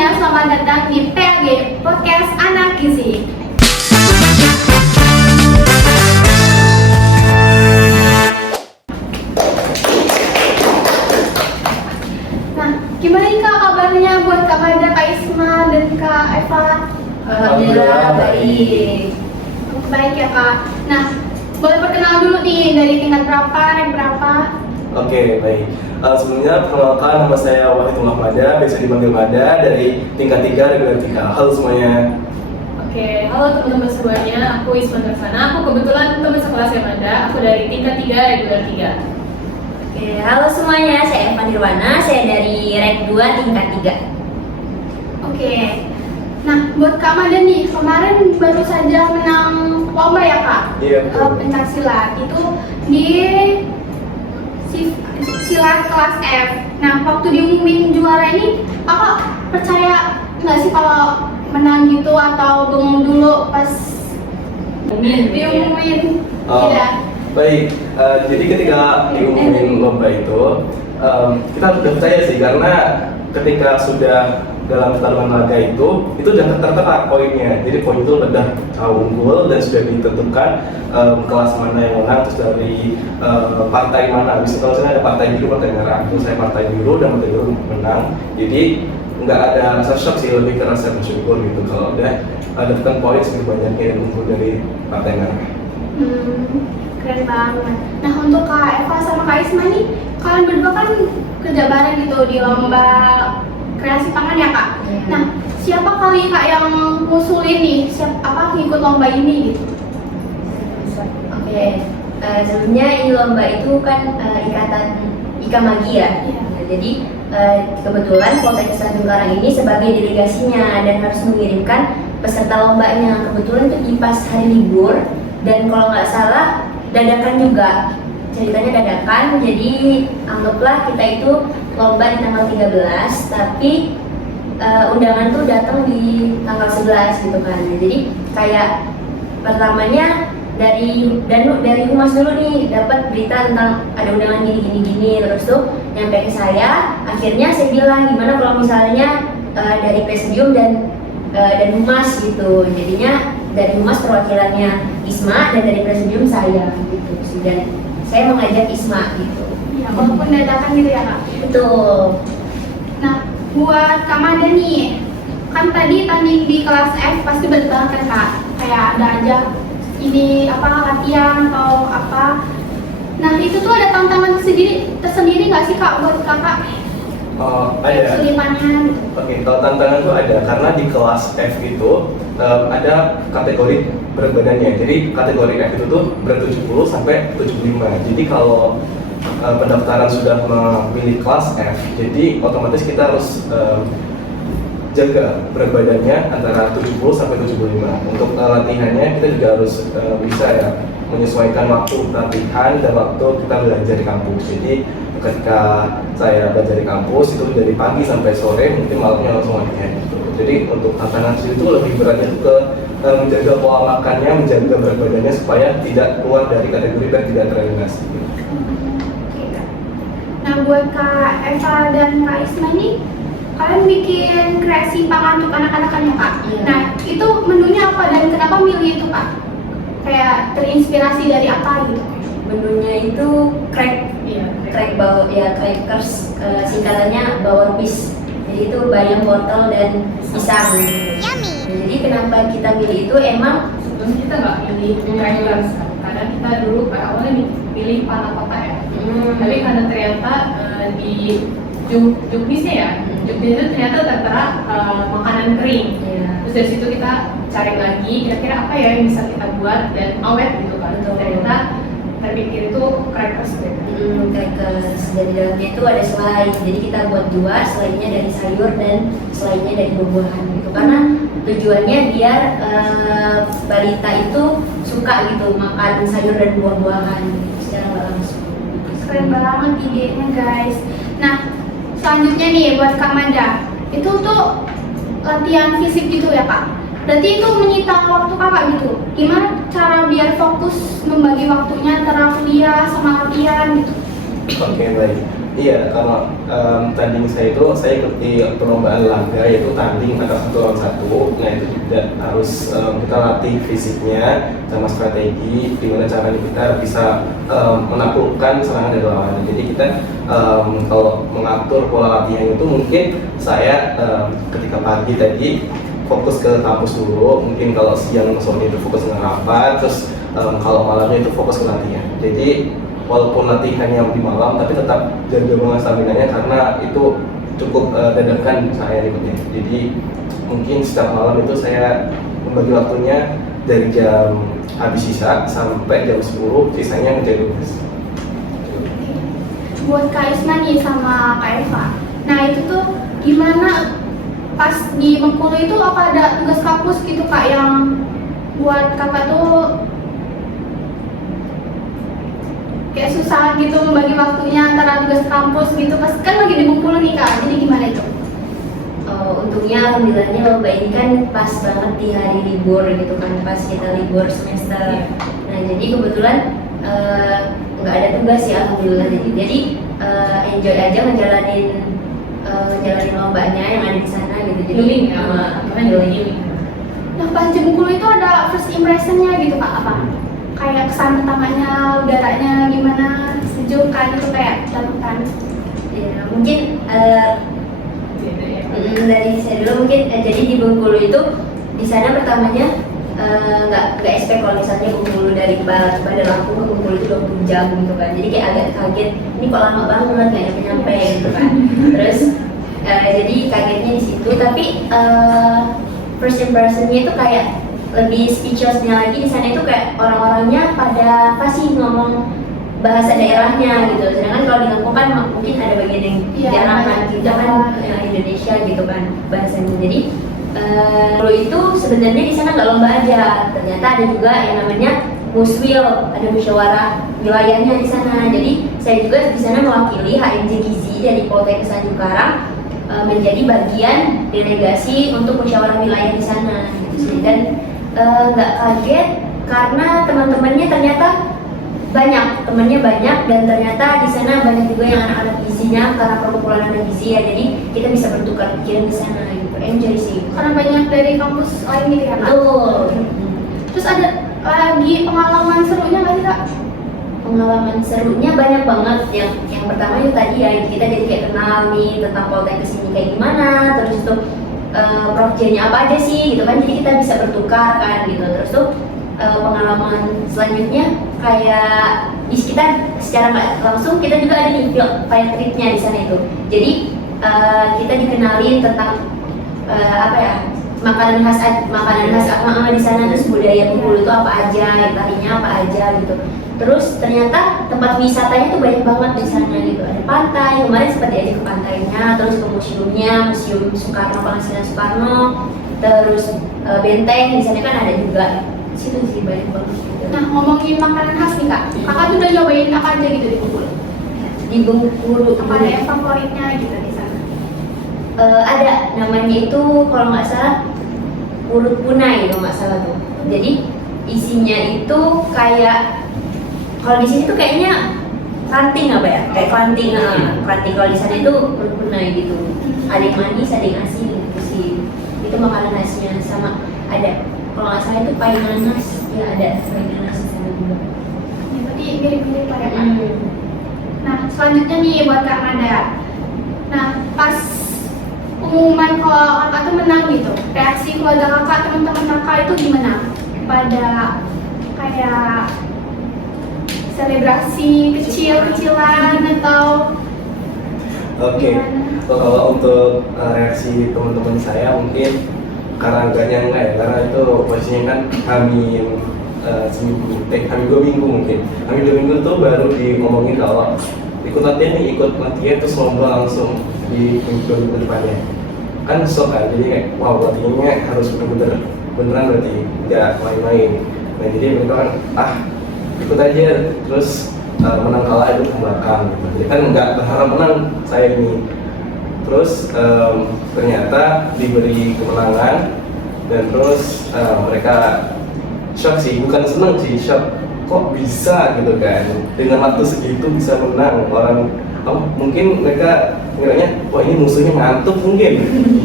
semuanya, selamat datang di PAG Podcast Anak Gizi. Nah, gimana nih Kak kabarnya buat Kak Mada, Kak Isma, dan Kak Eva? Alhamdulillah baik. Baik ya Kak. Nah, boleh perkenalan dulu nih dari tingkat berapa, rank berapa? Oke, baik. Sebelumnya perkenalkan, nama saya Wahidullah Mada, biasa dipanggil Mada, dari tingkat 3 reguler 3. Halo semuanya. Oke, halo teman-teman semuanya, aku Isma Tersana. Aku kebetulan teman sekelas yang ada, aku dari tingkat 3 reguler 3. Oke, halo semuanya, saya Eva Nirwana, saya dari rank 2 tingkat 3. Oke. Nah, buat Kak Mada nih, kemarin baru saja menang lomba ya Kak? Iya, betul. Pencaksilat itu di silat kelas F. Nah, waktu diumumin juara ini, Kakak percaya nggak sih kalau menang gitu atau bengong dulu pas diumumin? Tidak. Baik, jadi ketika diumumin lomba itu, kita udah percaya sih, karena ketika sudah dalam pertarungan laga itu udah tertera poinnya. Jadi poin itu udah unggul dan sudah ditentukan kelas mana yang menang, terus dari partai mana. Misalnya kalau saya ada partai biru, partai merah, terus saya partai biru dan partai biru menang. Jadi nggak ada rasa shock sih, lebih ke rasa bersyukur gitu kalau udah dapatkan poin segitu banyaknya yang unggul dari partai merah. Keren banget. Nah, untuk Kak Eva sama Kak Isma nih, kalian berdua kan kerja bareng gitu di lomba kreasi pangan ya Kak? Iya. Nah, siapa kali Kak yang ngusulin nih, ngikut lomba ini gitu? Oke, sebelumnya ini lomba itu kan ikatan Ikamagi ya. Iya. Nah, jadi kebetulan Poltekkes Tanjung Karang ini sebagai delegasinya dan harus mengirimkan peserta lombanya. Kebetulan itu di pas hari libur dan kalau nggak salah dadakan juga. Ceritanya dadakan, jadi anggaplah kita itu lomba di tanggal 13, tapi undangan tuh datang di tanggal 11 gitu kan. Jadi kayak pertamanya dari humas dulu nih dapat berita tentang ada undangan gini, terus tuh nyampe ke saya. Akhirnya saya bilang gimana kalau misalnya dari presidium dan humas gitu. Jadinya dari humas perwakilannya Isma dan dari presidium saya gitu. Dan saya mengajak Isma gitu. Ya, walaupun dadakan gitu ya Kak? Betul. Nah, buat Kak Mada nih, kan tadi tanding di kelas F pasti berat banget kan Kak? Kayak ada aja ini latihan atau apa. Nah, itu tuh ada tantangan tersendiri nggak sih Kak buat Kakak? Ada. Kesulitannya gitu. Oke, kalau tantangan itu ada karena di kelas F itu ada kategori berat badannya. Jadi kategori F itu tuh berat 70 sampai 75. Jadi kalau pendaftaran sudah memilih kelas F, jadi otomatis kita harus jaga berat badannya antara 70 sampai 75. Untuk latihannya kita juga harus bisa ya menyesuaikan waktu latihan dan waktu kita belajar di kampus. Jadi ketika saya belajar di kampus itu dari pagi sampai sore, mungkin malamnya langsung latihan gitu. Jadi untuk tantangan itu lebih beratnya itu ke menjaga pola makannya, menjaga berat badannya supaya tidak keluar dari kategori dan tidak tereliminasi. Nah, buat Kak Eva dan Kak Isma nih, kalian bikin kreasi pangan untuk anak-anakannya Kak? Iya. Nah, itu menunya apa dan kenapa milih itu Kak? Kayak terinspirasi dari apa gitu? Menunya itu crackers, singkatannya bawor fish. Jadi itu bayam, wortel dan pisang. Yummy. Jadi kenapa kita pilih itu emang Sebelumnya kita nggak pilih crackers, karena kita dulu awalnya pilih panna-cotta ya. Tapi karena ternyata di juknisnya ya, juknis itu ternyata tertera makanan kering. ya, Terus dari situ kita cari lagi kira-kira apa ya yang bisa kita buat dan awet gitu kan. Betul. Ternyata terpikir itu crackers gitu. crackers. Dari dalamnya itu ada selai. Jadi kita buat 2, selainya dari sayur dan selainya dari buah-buahan gitu. Karena tujuannya biar balita itu suka gitu makan sayur dan buah-buahan gitu, secara nggak langsung. Keren banget idenya guys. Nah, selanjutnya nih buat Kak Mada, itu tuh latihan fisik gitu ya Kak? Berarti itu menyita waktu Kakak gitu. Gimana cara biar fokus membagi waktunya antara kuliah sama latihan gitu? Oke, baik. Iya, kalau tanding saya itu saya ikuti perlombaan laga yaitu tanding antara 1 lawan 1. Nah itu juga harus kita latih fisiknya sama strategi gimana caranya kita bisa menaklukkan serangan dari lawan. Jadi kita kalau mengatur pola latihan itu mungkin saya ketika pagi tadi fokus ke kampus dulu, mungkin kalau siang sore itu fokus dengan rapat, terus kalau malamnya itu fokus ke latihan. Jadi walaupun latihannya di malam, tapi tetap jaga banget stamina-nya karena itu cukup dadakan saya ikutnya. Jadi mungkin setiap malam itu saya membagi waktunya dari jam habis sisa sampai jam 10, sisanya menjadi tugas. Buat Kak Isma nih sama Kak Eva, nah itu tuh gimana pas di Bengkulu itu apa ada tugas kampus gitu Kak yang buat kakak tuh kayak susah gitu membagi waktunya antara tugas kampus gitu pas kan lagi di Bengkulu nih Kak, jadi gimana itu? Untungnya alhamdulillahnya lomba ini kan pas banget di hari libur gitu kan, pas kita libur semester. Nah jadi kebetulan nggak ada tugas ya alhamdulillah, jadi enjoy aja ngejalanin lombanya yang ada di sana gitu. Jadi Healing ya, healing. Nah pas di Bengkulu itu ada first impressionnya gitu Kak, apa? Kayak kesan pertamanya, udaranya gimana, sejuk kan itu kayak dalutan. Ya, mungkin Gitu ya. dari saya dulu mungkin jadi di Bengkulu itu di sana pertamanya nggak expect kalau misalnya Bengkulu dari Bandar Lampung ke Bengkulu itu 20 jam gitu kan, jadi kayak agak kaget ini kok lama banget nggak nyampe gitu kan. Terus jadi kagetnya di situ, tapi first impressionnya itu kayak lebih speechlessnya lagi di sana itu kayak orang-orangnya pada fasih ngomong bahasa daerahnya gitu. Sedangkan kalau di Lampung kan mungkin ada bagian yang jarang kan, kita kan Indonesia gitu kan bahasanya. Jadi kalau itu sebenarnya di sana nggak lomba aja, ternyata ada juga yang namanya muswil, ada musyawarah wilayahnya di sana. Jadi saya juga di sana mewakili HMJ Gizi dari Poltekkes Tanjung Karang menjadi bagian delegasi untuk musyawarah wilayah di sana. Gitu. Dan nggak kaget karena teman-temannya ternyata banyak dan ternyata di sana banyak juga yang anak-anak gizinya karena perkumpulan anak gizi ya, jadi kita bisa bertukar pikiran di sana gitu, enjoy sih Karena banyak dari kampus lain gitu ya Kak? betul. Terus ada lagi pengalaman serunya nggak sih Kak? Pengalaman serunya banyak banget. Yang pertama itu tadi ya, kita jadi kayak kenal nih tentang Poltekkes ini kayak gimana, terus tuh Prof J-nya apa aja sih gitu kan, jadi kita bisa bertukar kan gitu. Terus tuh pengalaman selanjutnya kayak kita secara nggak langsung kita juga ada nih field trip-nya di sana itu. Jadi kita dikenalin tentang apa ya, makanan khas di sana, terus budaya Bengkulu itu apa aja, tarinya apa aja gitu. Terus ternyata tempat wisatanya tuh banyak banget di sana gitu. Ada pantai, kemarin sempat diajak ke pantainya, terus ke museumnya, Museum Soekarno, Pengasinan Soekarno, terus benteng di sana kan ada juga. Situ sih banyak banget gitu. Nah ngomongin makanan khas nih Kak, kakak tuh udah nyobain apa aja gitu di Bengkulu? Di Bengkulu Apa ada yang favoritnya gitu di sana? ada namanya itu kalau nggak salah urut punai kalau nggak salah tuh. Jadi isinya itu kayak kalau di sini tuh kayaknya ranting apa ya, kayak ranting kalau di sana itu urut punai gitu. Ada yang manis, ada yang asin gitu sih. Itu makanan khasnya. Sama ada kalau nggak salah itu pai nanas, ya ada pai nanas di sana juga. Ya, berarti mirip-mirip lah ya Kak. Nah selanjutnya nih buat Kak Nada. Nah pas pengumuman kalau kakak tuh menang gitu, reaksi keluarga kakak, teman-teman kakak itu gimana? Pada kayak selebrasi kecil-kecilan atau Oke, gimana? kalau untuk reaksi teman-teman saya mungkin karena enggak nyangka ya, karena itu posisinya kan hamil seminggu, hamil 2 minggu mungkin. Hamil 2 minggu tuh baru ngomongin kalau ikut latihan terus lomba langsung di minggu depannya. Kan shock kan, jadi kayak wow latihannya harus beneran berarti nggak main-main. Nah jadi mereka kan ikut aja, terus menang kalah itu ke belakang gitu. Jadi kan nggak berharap menang saya ini. Terus ternyata diberi kemenangan dan terus mereka shock sih, bukan senang sih, shock kok bisa gitu kan dengan waktu segitu bisa menang. Orang mungkin mereka ngiranya wah ini musuhnya ngantuk mungkin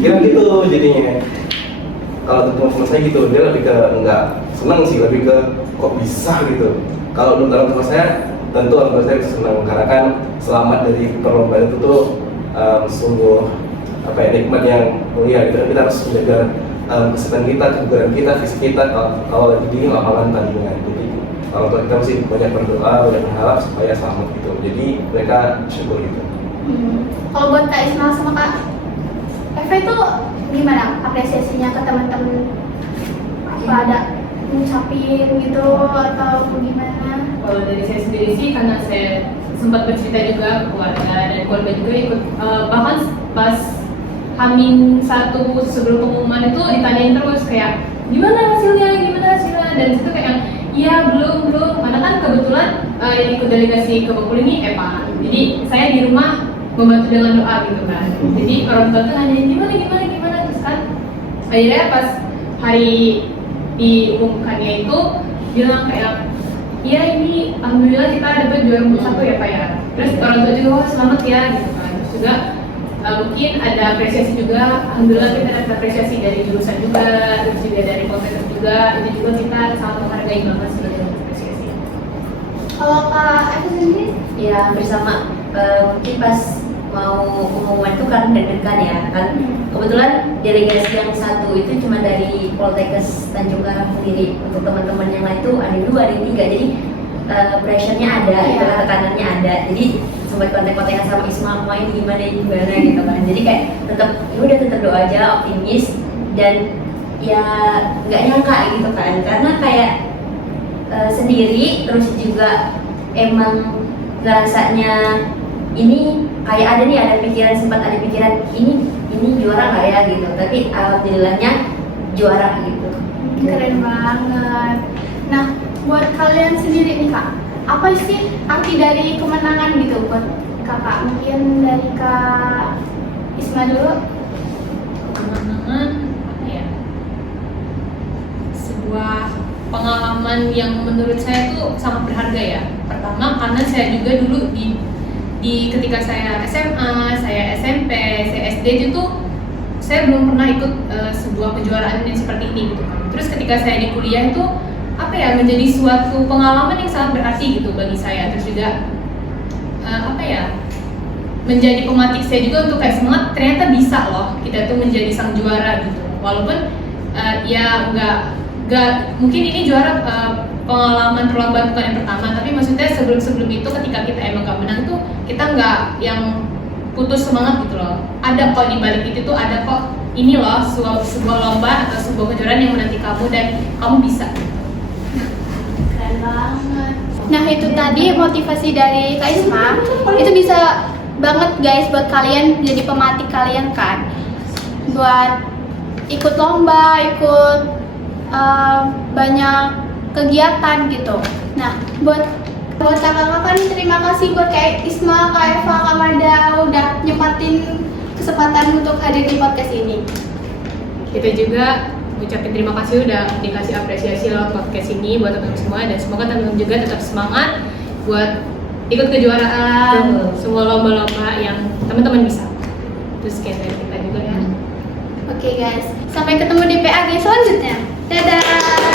kira gitu jadinya. Kalau teman-teman saya gitu, dia lebih ke nggak senang sih, lebih ke kok bisa gitu. Kalau untuk orang tua saya, tentu orang tua saya senang karena kan selamat dari perlombaan itu tuh sungguh apa ya, nikmat yang mulia gitu. Kita harus menjaga kesehatan kita, kebugaran kita, fisik kita kalau lagi di lapangan tandingan. Jadi orang tua kita mesti banyak berdoa, banyak berharap supaya selamat gitu. Jadi mereka syukur gitu. Kalau buat Kak Ismail sama Kak Eva itu gimana apresiasinya ke teman-teman? Apa ada ngucapin gitu atau gimana? Kalau dari saya sendiri sih, karena saya sempat bercerita juga ke keluarga, dan keluarga juga ikut, bahkan pas Hamin 1 sebelum pengumuman itu ditanyain terus kayak gimana hasilnya, dan itu kayak iya belum, karena kan kebetulan yang ikut delegasi ke Bengkulu ini Eva, jadi saya di rumah membantu dengan doa gitu kan. Jadi orang tua tuh nanyain gimana, terus kan akhirnya pas hari diumumkannya itu bilang kayak iya ini alhamdulillah kita dapat juara umum 1 ya Pak ya. Terus orang tua juga wah selamat ya gitu kan. Terus juga mungkin ada apresiasi juga, alhamdulillah kita dapat apresiasi dari jurusan juga, terus juga dari kompetensi juga, itu juga kita sangat menghargai banget sebagai apresiasi. Kalau Kak Eva sendiri? Ya bersama, mungkin pas mau pengumuman itu kan deg-degan ya kan. Kebetulan delegasi yang 1 itu cuma dari Poltekkes Tanjung Karang sendiri. Untuk teman-teman yang lain itu ada 2, ada 3. Jadi pressure-nya ada, Iya. tekanannya ada. Jadi sempat kontak-kontakan sama Isma, main gimana gitu kan. Jadi kayak tetap tetap doa aja, optimis, dan ya nggak nyangka gitu kan. Karena kayak sendiri, terus juga emang rasanya ini kayak ada pikiran, sempat ada pikiran ini juara nggak ya gitu, tapi alhamdulillahnya juara gitu. Keren banget. Nah, buat kalian sendiri nih Kak, apa sih arti dari kemenangan gitu buat Kakak? Mungkin dari Kak Isma dulu. Kemenangan apa ya? Sebuah pengalaman yang menurut saya tuh sangat berharga ya. Pertama karena saya juga dulu di ketika saya SMA, saya SMP, saya SD itu saya belum pernah ikut sebuah kejuaraan yang seperti ini gitu kan. Terus ketika saya di kuliah itu apa ya, menjadi suatu pengalaman yang sangat berarti gitu bagi saya. Terus juga apa ya, menjadi pemantik saya juga untuk kayak semangat, ternyata bisa loh kita tuh menjadi sang juara gitu. Walaupun ya nggak mungkin ini juara pengalaman perlombaan bukan yang pertama, tapi maksudnya sebelum itu ketika kita emang gak menang tuh kita nggak yang putus semangat gitu loh. Ada kok di balik itu tuh, ada kok ini loh sebuah lomba atau sebuah kejuaraan yang menanti kamu dan kamu bisa. Keren banget. Nah, itu tadi motivasi dari Kak Isma. Itu bisa banget guys buat kalian jadi pemantik kalian kan. Buat ikut lomba, ikut banyak kegiatan gitu. Nah, buat kakak-kakak nih, terima kasih buat Kak Isma, Kak Eva, Kak Mada udah nyempatin kesempatan untuk hadir di podcast ini. Kita juga ucapin terima kasih udah dikasih apresiasi lewat podcast ini buat teman-teman semua, dan semoga teman-teman juga tetap semangat buat ikut kejuaraan semua lomba-lomba yang teman-teman bisa. Terus sekian dari kita juga ya. Oke guys, sampai ketemu di PAG selanjutnya. Dadah.